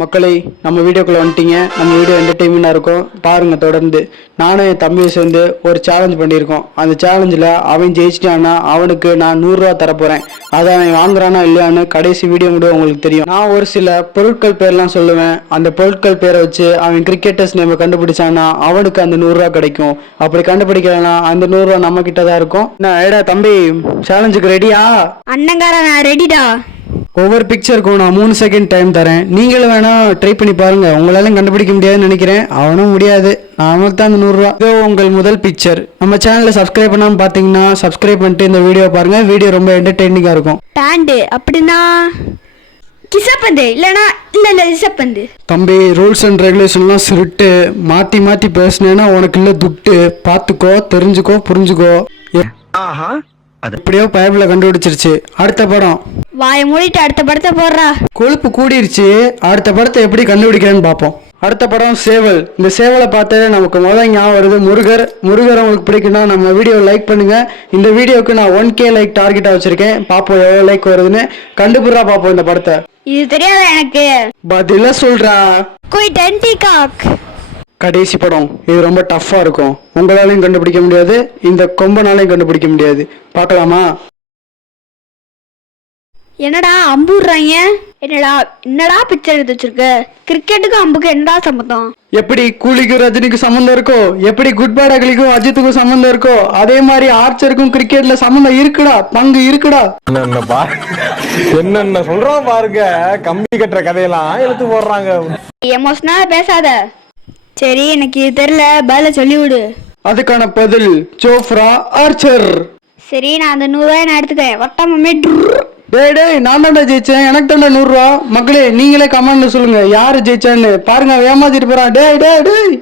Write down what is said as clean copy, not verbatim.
மக்களை நம்ம வீடியோக்குள்ளே வந்துட்டீங்க. நம்ம வீடியோ என்டர்டெயின்மெண்ட்டாக இருக்கும் பாருங்கள். தொடர்ந்து நானும் என் தம்பியை சேர்ந்து ஒரு சேலஞ்ச் பண்ணியிருக்கோம். அந்த சேலஞ்சில் அவன் ஜெயிச்சிட்டான்னா அவனுக்கு நான் 100 ரூபா தரப்போகிறேன். அதை அவன் வாங்குறானா இல்லையான்னு கடைசி வீடியோ முடிவு உங்களுக்கு தெரியும். நான் ஒரு சில பொருட்கள் பேர்லாம் சொல்லுவேன். அந்த பொருட்கள் பேரை வச்சு அவன் கிரிக்கெட்டர்ஸ் நேம் கண்டுபிடிச்சானா அவனுக்கு அந்த 100 ரூபா கிடைக்கும். அப்படி கண்டுபிடிக்கலன்னா அந்த 100 ரூபா நம்ம கிட்ட தான் இருக்கும். நான் ஏடா தம்பி, சேலஞ்சுக்கு ரெடியா? அண்ணங்கார நான் ரெடிடா. ஒவ்வொரு பிக்சருக்கும் நான் 3 செகண்ட் டைம் தரேன். நீங்களும் வேணா ட்ரை பண்ணி பாருங்க. உங்களாலும் கண்டுபிடிக்க முடியாதுன்னு நினைக்கிறேன். அவனும் முடியாது. நமக்கு தான் அந்த 100 ரூபா. இதோ உங்கள் முதல் பிக்சர். நம்ம சேனலை சப்ஸ்கிரைப் பண்ணாமல் பார்த்தீங்கன்னா சப்ஸ்கிரைப் பண்ணிட்டு இந்த வீடியோ பாருங்க. வீடியோ ரொம்ப என்டர்டெய்னிங்காக இருக்கும். பேண்டு அப்படின்னா கிசப்பந்து இல்லைனா இல்லை கிசப்பந்து. தம்பி, ரூல்ஸ் அண்ட் ரெகுலேஷன்லாம் சிரிட்டு மாற்றி மாற்றி பேசினேன்னா உனக்கு இல்லை துட்டு. பார்த்துக்கோ, தெரிஞ்சுக்கோ, புரிஞ்சுக்கோ. எப்படியோ பைபிள கண்டுபிடிச்சிருச்சு. அடுத்த படம். வாயை மூடிட்டு அடுத்த படத்தை போடுறா. கொழுப்பு கூடிருச்சு. அடுத்த படத்தை எப்படி கண்டுபிடிக்கிறேன்னு பார்ப்போம். அடுத்த படம் சேவல். இந்த சேவலை பார்த்து நமக்கு முதல் ஞாபகம் வருது முருகர். முருகர் உங்களுக்கு பிடிக்குன்னா நம்ம வீடியோ லைக் பண்ணுங்க. இந்த வீடியோக்கு நான் 1K லைக் டார்கெட்டா வச்சிருக்கேன். பார்ப்போம் எவ்வளோ லைக் வருதுன்னு. கண்டுபிடுறா பார்ப்போம் இந்த படத்தை. இது தெரியாத எனக்கு. பதில சொல்றா. கோய் டென்டி காக். கடைசி படம். இது ரொம்ப டஃப்பாக இருக்கும். உங்களாலையும் கண்டுபிடிக்க முடியாது, இந்த கொம்பனாலையும் கண்டுபிடிக்க முடியாது. பார்க்கலாமா? என்னடா அம்புடுறாங்க? என்னடா பிக்சர் எடுத்து வச்சிருக்க? கிரிக்கெட்டுக்கும் அம்புக்கு என்னடா சம்மந்தம்? எப்படி கூலிக்கும் ரஜினிக்கும் சம்மந்தம் இருக்கோ, எப்படி குட் பேட் அகலிக்கும் அஜித்துக்கும் சம்மந்தம் இருக்கோ, அதே மாதிரி ஆர்ச்சருக்கும் கிரிக்கெட்ல சம்மந்தம் இருக்குடா, பங்கு இருக்குடா. என்னென்ன சொல்றோம் பாருங்க. கம்பி கட்டுற கதையெல்லாம் எடுத்து போடுறாங்க. எமோஷனலா பேசாத. சரி, எனக்கு இது தெரியல, பதில சொல்லி விடு. அதுக்கான பதில் ஜோஃப்ரா ஆர்ச்சர். சரி, நான் அந்த 100 ரூபாய் நான் எடுத்துக்கிறேன். வட்டாமமே. டேய், நான் தான்டா ஜெயிச்சேன். எனக்கு தான்டா 100 ரூபா. மக்களே, நீங்களே கமெண்ட்ல சொல்லுங்க யாரு ஜெயிச்சான்னு. பாருங்க, ஏமாத்திட்டு போறான். டேய்.